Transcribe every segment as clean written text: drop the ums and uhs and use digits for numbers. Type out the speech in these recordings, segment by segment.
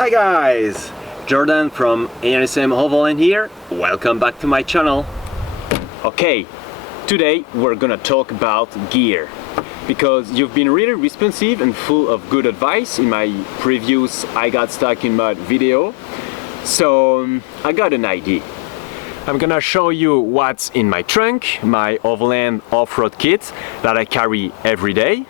Hi guys! Jordan from ALNSM Overland here. Welcome back to my channel. Okay, today we're gonna talk about gear. Because you've been really responsive and full of good advice in my previous I got stuck in mud video. So I got an idea. I'm gonna show you what's in my trunk, my Overland off-road kit that I carry every day.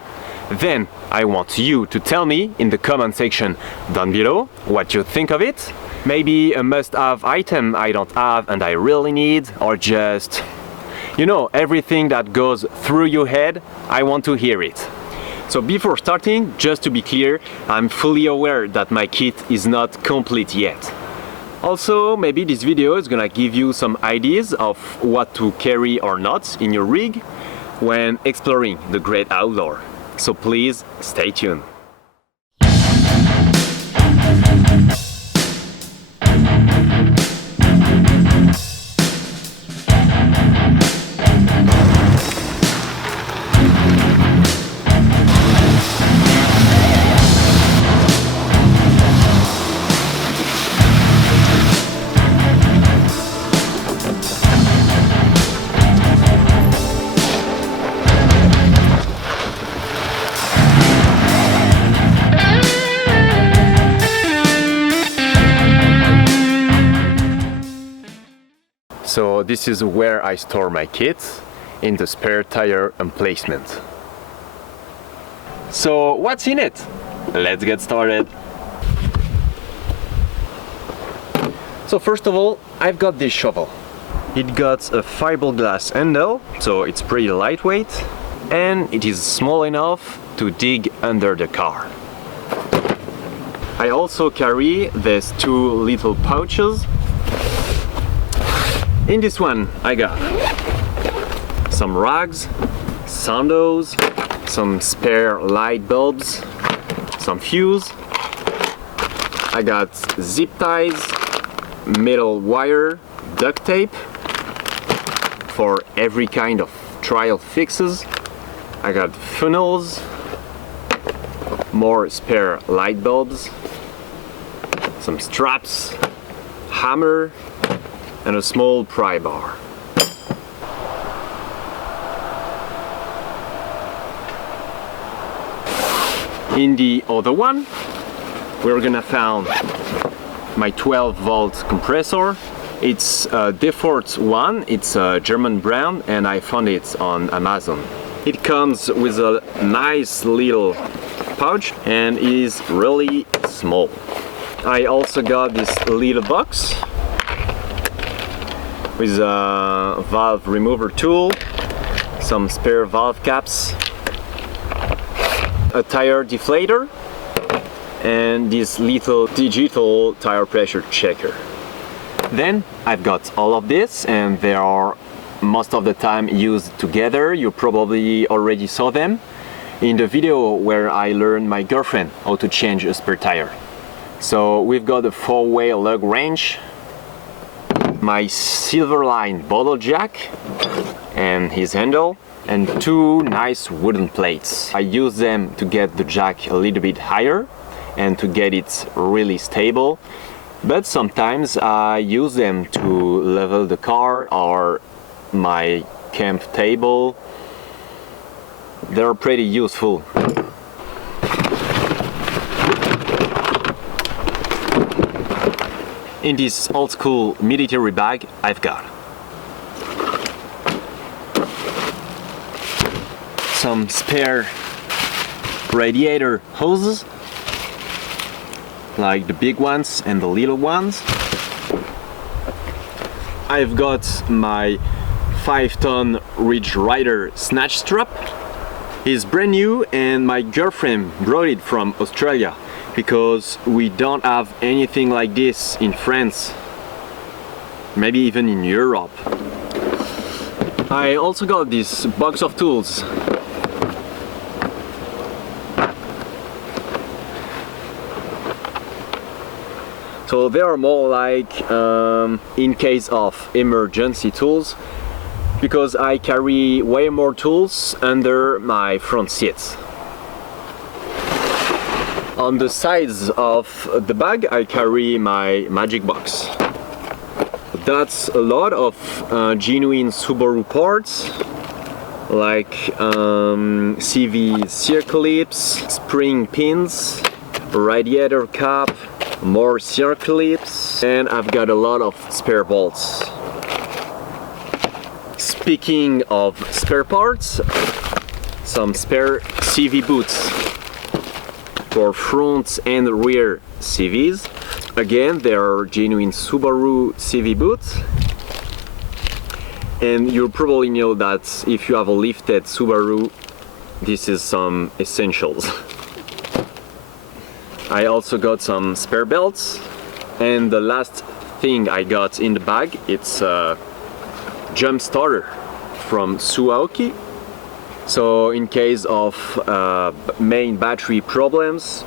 Then I want you to tell me in the comment section down below what you think of it. Maybe a must-have item I don't have and I really need, or just, you know, everything that goes through your head, I want to hear it. So before starting, just to be clear, I'm fully aware that my kit is not complete yet. Also, maybe this video is gonna give you some ideas of what to carry or not in your rig when exploring the great outdoor. So please stay tuned. So this is where I store my kit, in the spare tire emplacement. So what's in it? Let's get started. So first of all, I've got this shovel. It got a fiberglass handle, so it's pretty lightweight, and it is small enough to dig under the car. I also carry these two little pouches. In this one I got some rags, sandals, some spare light bulbs, some fuse. I got zip ties, metal wire, duct tape for every kind of trial fixes. I got funnels, more spare light bulbs, some straps, hammer, and a small pry bar. In the other one, we're gonna find my 12-volt compressor. It's a default one, it's a German brand, and I found it on Amazon. It comes with a nice little pouch and is really small. I also got this little box with a valve remover tool, some spare valve caps, a tire deflator, and this little digital tire pressure checker. Then I've got all of this, and they are most of the time used together. You probably already saw them in the video where I learned my girlfriend how to change a spare tire. So we've got a 4-way lug wrench, my Silverline bottle jack and his handle, and two nice wooden plates. I use them to get the jack a little bit higher and to get it really stable, but sometimes I use them to level the car or my camp table. They're pretty useful. In this old school military bag, I've got some spare radiator hoses, like the big ones and the little ones. I've got my 5-ton Ridge Rider snatch strap. It's brand new and my girlfriend brought it from Australia, because we don't have anything like this in France, maybe even in Europe. I also got this box of tools. So they are more like in case of emergency tools, because I carry way more tools under my front seats. On the sides of the bag I carry my magic box. That's a lot of genuine Subaru parts, like CV circlips, spring pins, radiator cap, more circlips, and I've got a lot of spare bolts. Speaking of spare parts, some spare CV boots for front and rear CVs. Again, they are genuine Subaru CV boots. And you probably know that if you have a lifted Subaru, this is some essentials. I also got some spare belts. And the last thing I got in the bag, it's a jump starter from Suaoki. So in case of main battery problems,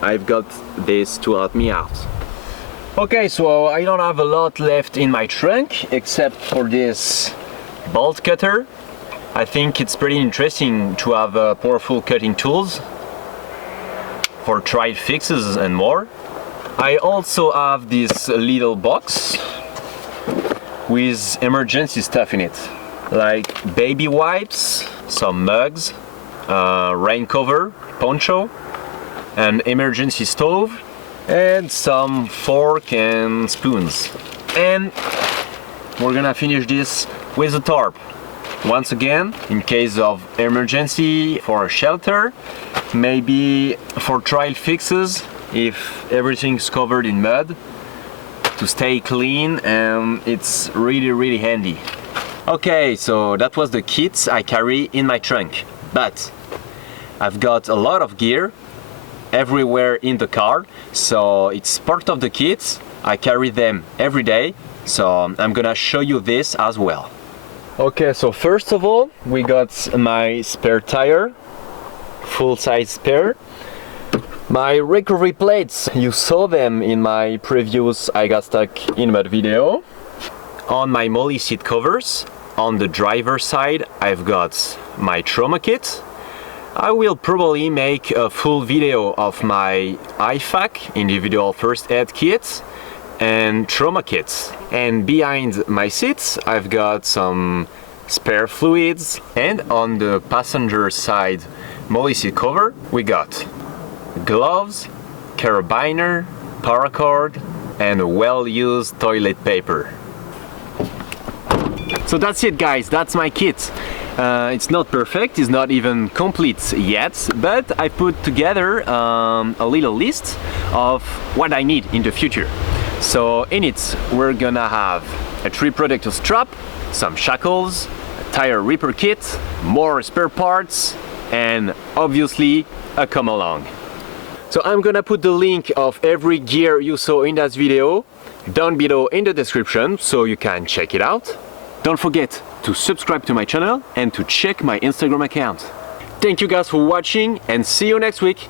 I've got this to help me out. Okay, so I don't have a lot left in my trunk except for this bolt cutter. I think it's pretty interesting to have powerful cutting tools for trial fixes and more. I also have this little box with emergency stuff in it, like baby wipes, some mugs, rain cover, poncho, an emergency stove, and some fork and spoons. And we're gonna finish this with a tarp. Once again, in case of emergency, for a shelter, maybe for trial fixes, if everything's covered in mud, to stay clean, and it's really handy. Okay, so that was the kits I carry in my trunk, but I've got a lot of gear everywhere in the car, so it's part of the kits. I carry them every day, so I'm gonna show you this as well. Okay, so first of all, we got my spare tire, full-size spare. My recovery plates, you saw them in my previous I got stuck in mud video. On my molly seat covers, on the driver's side, I've got my trauma kit. I will probably make a full video of my IFAK, individual first aid kit, and trauma kits. And behind my seats, I've got some spare fluids. And on the passenger side molly seat cover, we got gloves, carabiner, paracord, and a well-used toilet paper. So that's it, guys, that's my kit. It's not perfect, it's not even complete yet, but I put together a little list of what I need in the future. So in it, we're gonna have a tree protector strap, some shackles, a tire repair kit, more spare parts, and obviously a come along. So I'm gonna put the link of every gear you saw in that video down below in the description so you can check it out. Don't forget to subscribe to my channel and to check my Instagram account. Thank you guys for watching and see you next week.